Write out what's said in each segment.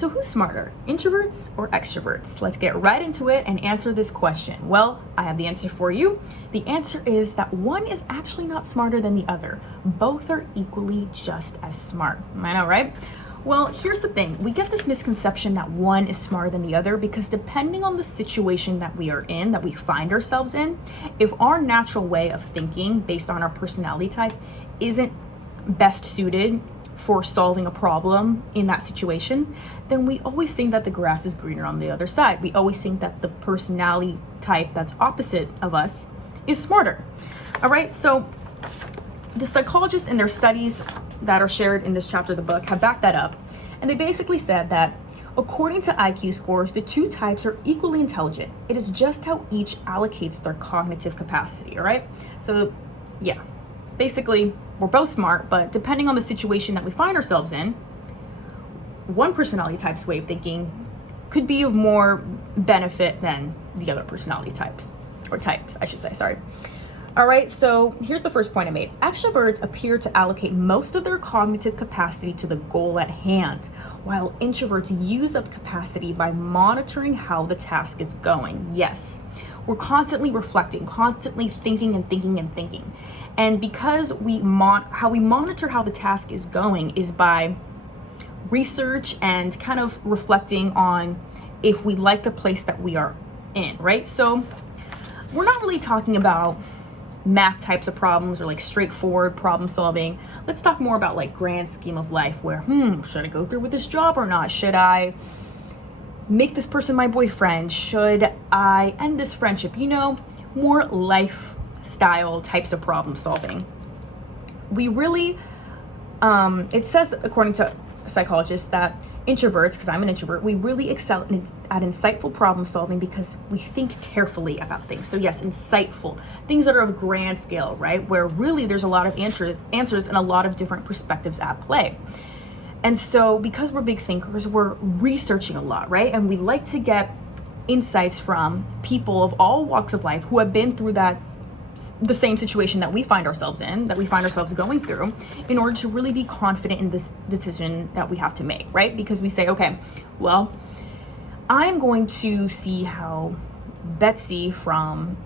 So who's smarter, introverts or extroverts? Let's get right into it and answer this question. Well, I have the answer for you. The answer is that one is actually not smarter than the other. Both are equally just as smart. I know, right? Well, here's the thing. We get this misconception that one is smarter than the other because depending on the situation that we are in, that we find ourselves in, if our natural way of thinking based on our personality type isn't best suited for solving a problem in that situation, then we always think that the grass is greener on the other side. We always think that the personality type that's opposite of us is smarter. All right, so the psychologists in their studies that are shared in this chapter of the book have backed that up. And they basically said that according to IQ scores, the two types are equally intelligent. It is just how each allocates their cognitive capacity, all right? So yeah, basically we're both smart, but depending on the situation that we find ourselves in, one personality type's way of thinking could be of more benefit than the other personality types, or types, I should say, sorry. All right, so here's the first point I made. Extroverts appear to allocate most of their cognitive capacity to the goal at hand, while introverts use up capacity by monitoring how the task is going. Yes, we're constantly reflecting, constantly thinking and thinking and thinking. And because how we monitor how the task is going is by research and kind of reflecting on if we like the place that we are in, right? So we're not really talking about math types of problems or like straightforward problem solving. Let's talk more about like grand scheme of life where, should I go through with this job or not? Should I make this person my boyfriend? Should I end this friendship? You know, more lifestyle types of problem solving. We really, it says, according to psychologists, that introverts, because I'm an introvert, we really excel at insightful problem solving because we think carefully about things. So yes, insightful, things that are of grand scale, right? Where really there's a lot of answers and a lot of different perspectives at play. And so because we're big thinkers, we're researching a lot, right? And we like to get insights from people of all walks of life who have been through the same situation that we find ourselves in, that we find ourselves going through, in order to really be confident in this decision that we have to make, right? Because we say, okay, well, I'm going to see how Betsy from,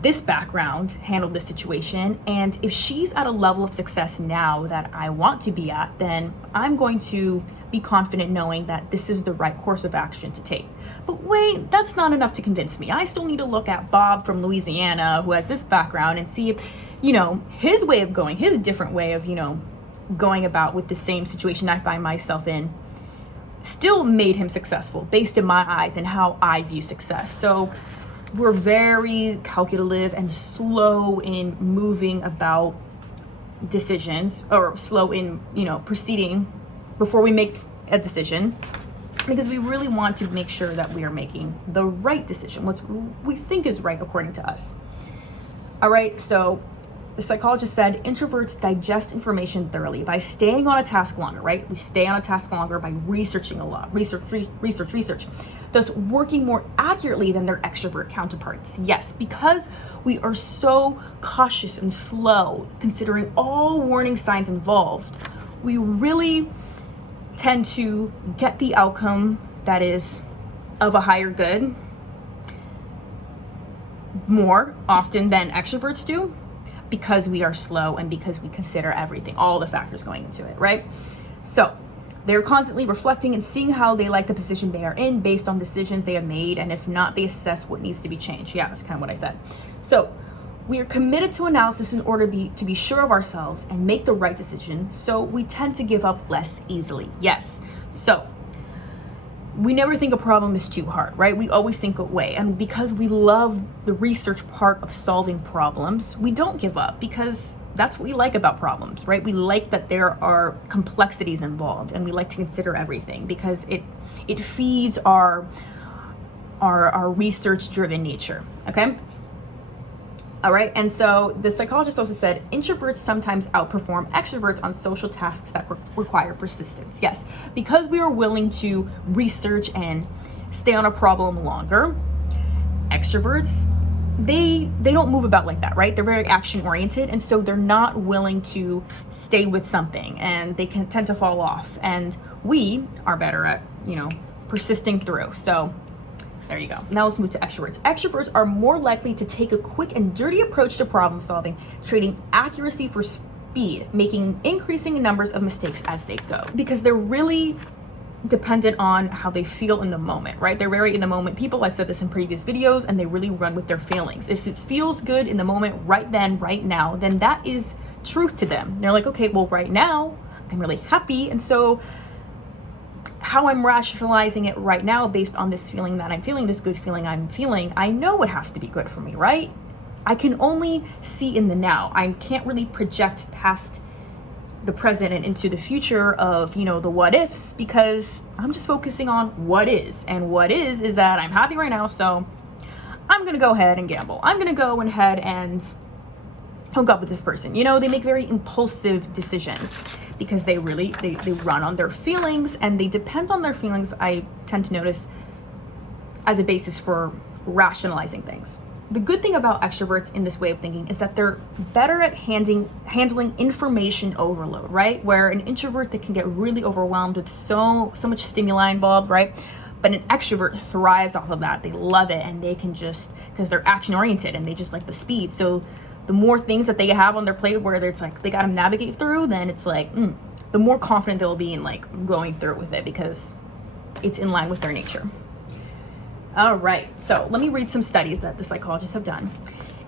this background handled this situation. And if she's at a level of success now that I want to be at, then I'm going to be confident knowing that this is the right course of action to take. But wait, that's not enough to convince me. I still need to look at Bob from Louisiana who has this background and see if, his way of going, his different way of, going about with the same situation I find myself in still made him successful based in my eyes and how I view success. So we're very calculative and slow in moving about decisions, or slow in, proceeding before we make a decision, because we really want to make sure that we are making the right decision, what we think is right according to us. All right, so the psychologist said introverts digest information thoroughly by staying on a task longer, right? We stay on a task longer by researching a lot, research, thus working more accurately than their extrovert counterparts. Yes, because we are so cautious and slow, considering all warning signs involved, we really tend to get the outcome that is of a higher good more often than extroverts do, because we are slow and because we consider everything, all the factors going into it, right? So they're constantly reflecting and seeing how they like the position they are in based on decisions they have made, and if not, they assess what needs to be changed. Yeah, that's kind of what I said. So we are committed to analysis in order to be sure of ourselves and make the right decision, so we tend to give up less easily. Yes, so we never think a problem is too hard, right? We always think away. And because we love the research part of solving problems, we don't give up, because that's what we like about problems, right? We like that there are complexities involved, and we like to consider everything because it feeds our research-driven nature, okay? All right, and so the psychologist also said introverts sometimes outperform extroverts on social tasks that require persistence. Yes, because we are willing to research and stay on a problem longer, extroverts, they don't move about like that, right? They're very action oriented, and so they're not willing to stay with something, and they can tend to fall off. And we are better at persisting through. So there you go. Now let's move to extroverts. Extroverts are more likely to take a quick and dirty approach to problem solving, trading accuracy for speed, making increasing numbers of mistakes as they go, because they're really dependent on how they feel in the moment, right? They're very in the moment people. I've said this in previous videos, and they really run with their feelings. If it feels good in the moment, right then, right now, then that is truth to them. They're like, okay, well, right now I'm really happy, and so how I'm rationalizing it right now based on this feeling that I'm feeling, this good feeling I'm feeling, I know it has to be good for me, right? I can only see in the now. I can't really project past the present and into the future of, the what ifs, because I'm just focusing on what is. And what is that I'm happy right now, so I'm gonna go ahead and gamble. I'm gonna go ahead and hook up with this person. They make very impulsive decisions because they run on their feelings, and they depend on their feelings, I tend to notice, as a basis for rationalizing things. The good thing about extroverts in this way of thinking is that they're better at handling information overload, right? Where an introvert, they can get really overwhelmed with so much stimuli involved, right? But an extrovert thrives off of that. They love it, and they can just, because they're action oriented and they just like the speed. So the more things that they have on their plate where it's like they got to navigate through, then it's like the more confident they'll be in like going through with it, because it's in line with their nature. All right, so let me read some studies that the psychologists have done.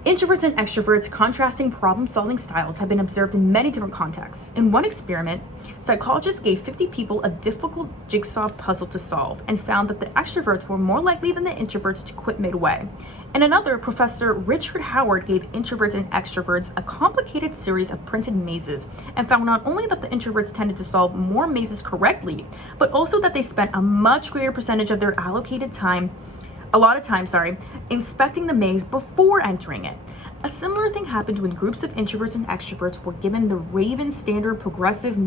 Introverts and extroverts' contrasting problem-solving styles have been observed in many different contexts. In one experiment, psychologists gave 50 people a difficult jigsaw puzzle to solve and found that the extroverts were more likely than the introverts to quit midway. In another, Professor Richard Howard gave introverts and extroverts a complicated series of printed mazes and found not only that the introverts tended to solve more mazes correctly, but also that they spent a much greater percentage of their allocated time inspecting the maze before entering it. A similar thing happened when groups of introverts and extroverts were given the Raven Standard Progressive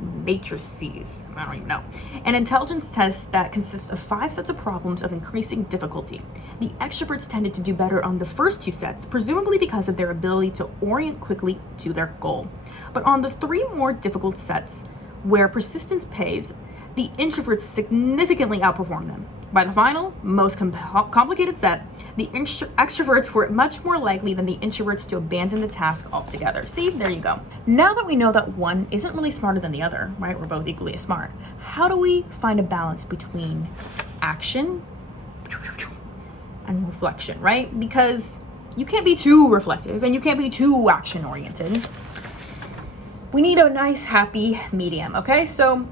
Matrices, I don't even know, an intelligence test that consists of 5 sets of problems of increasing difficulty. The extroverts tended to do better on the first 2 sets, presumably because of their ability to orient quickly to their goal. But on the 3 more difficult sets, where persistence pays, the introverts significantly outperformed them. By the final, most complicated set, the extroverts were much more likely than the introverts to abandon the task altogether. See, there you go. Now that we know that one isn't really smarter than the other, right? We're both equally as smart. How do we find a balance between action and reflection, right? Because you can't be too reflective and you can't be too action oriented. We need a nice, happy medium, okay? So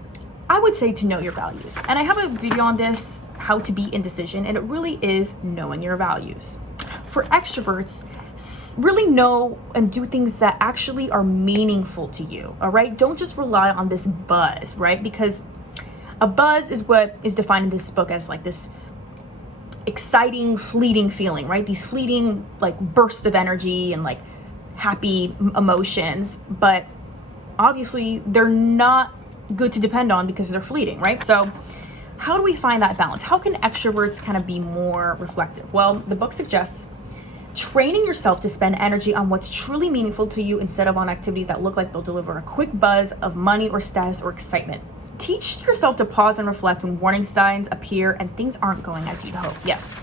I would say to know your values. And I have a video on this, how to be indecision, and it really is knowing your values. For extroverts, really know and do things that actually are meaningful to you, all right? Don't just rely on this buzz, right? Because a buzz is what is defined in this book as like this exciting, fleeting feeling, right? These fleeting like bursts of energy and like happy emotions, but obviously they're not good to depend on because they're fleeting, right? So how do we find that balance? How can extroverts kind of be more reflective? Well, the book suggests training yourself to spend energy on what's truly meaningful to you instead of on activities that look like they'll deliver a quick buzz of money or status or excitement. Teach yourself to pause and reflect when warning signs appear and things aren't going as you'd hope. Yes.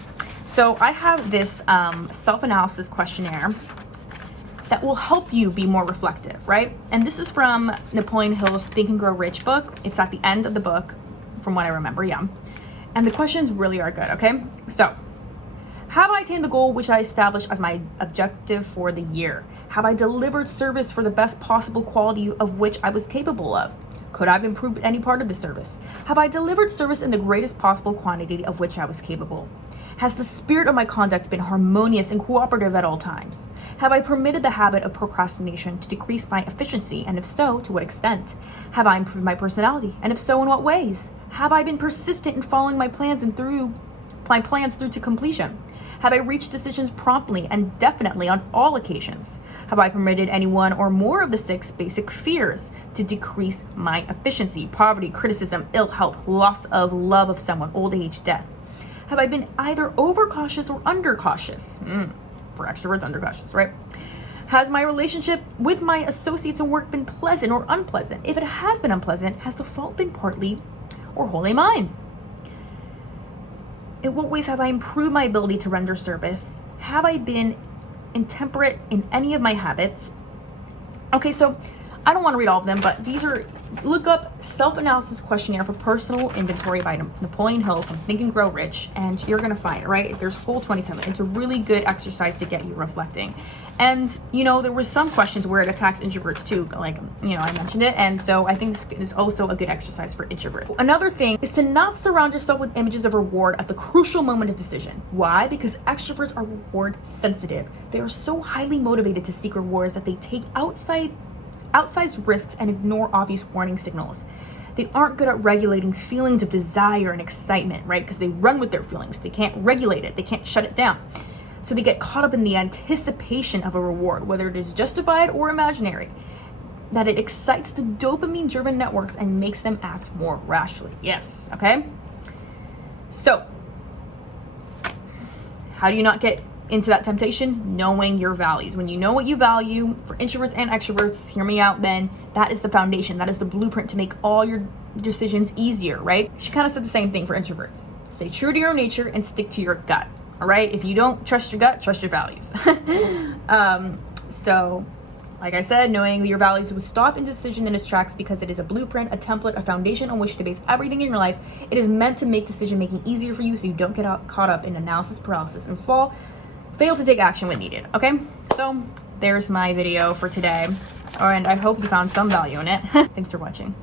So I have this self-analysis questionnaire that will help you be more reflective, right? And this is from Napoleon Hill's Think and Grow Rich book. It's at the end of the book, from what I remember, yeah. And the questions really are good, okay? So, have I attained the goal which I established as my objective for the year? Have I delivered service for the best possible quality of which I was capable of? Could I have improved any part of the service? Have I delivered service in the greatest possible quantity of which I was capable? Has the spirit of my conduct been harmonious and cooperative at all times? Have I permitted the habit of procrastination to decrease my efficiency, and if so, to what extent? Have I improved my personality, and if so, in what ways? Have I been persistent in following my plans through to completion? Have I reached decisions promptly and definitely on all occasions? Have I permitted any one or more of the 6 basic fears to decrease my efficiency? Poverty, criticism, ill health, loss of love of someone, old age, death. Have I been either overcautious or undercautious? For extroverts, undercautious, right? Has my relationship with my associates and work been pleasant or unpleasant? If it has been unpleasant, has the fault been partly or wholly mine? In what ways have I improved my ability to render service? Have I been intemperate in any of my habits? Okay, so I don't want to read all of them, but these are, look up self-analysis questionnaire for personal inventory by Napoleon Hill from Think and Grow Rich, and you're going to find it, right? There's whole 27. It's a really good exercise to get you reflecting. And, you know, there were some questions where it attacks introverts too, like, you know, I mentioned it. And so I think this is also a good exercise for introverts. Another thing is to not surround yourself with images of reward at the crucial moment of decision. Why? Because extroverts are reward sensitive. They are so highly motivated to seek rewards that they take outsized risks and ignore obvious warning signals. They aren't good at regulating feelings of desire and excitement, right? Because they run with their feelings. They can't regulate it. They can't shut it down. So they get caught up in the anticipation of a reward, whether it is justified or imaginary, that it excites the dopamine-driven networks and makes them act more rationally. Yes, okay? So, how do you not get into that temptation? Knowing your values. When you know what you value, for introverts and extroverts, hear me out then, that is the foundation. That is the blueprint to make all your decisions easier, right? She kind of said the same thing for introverts. Stay true to your nature and stick to your gut, all right? If you don't trust your gut, trust your values. So, like I said, knowing your values will stop indecision in its tracks because it is a blueprint, a template, a foundation on which to base everything in your life. It is meant to make decision making easier for you so you don't get caught up in analysis paralysis and fail to take action when needed. Okay, so there's my video for today, and I hope you found some value in it. Thanks for watching.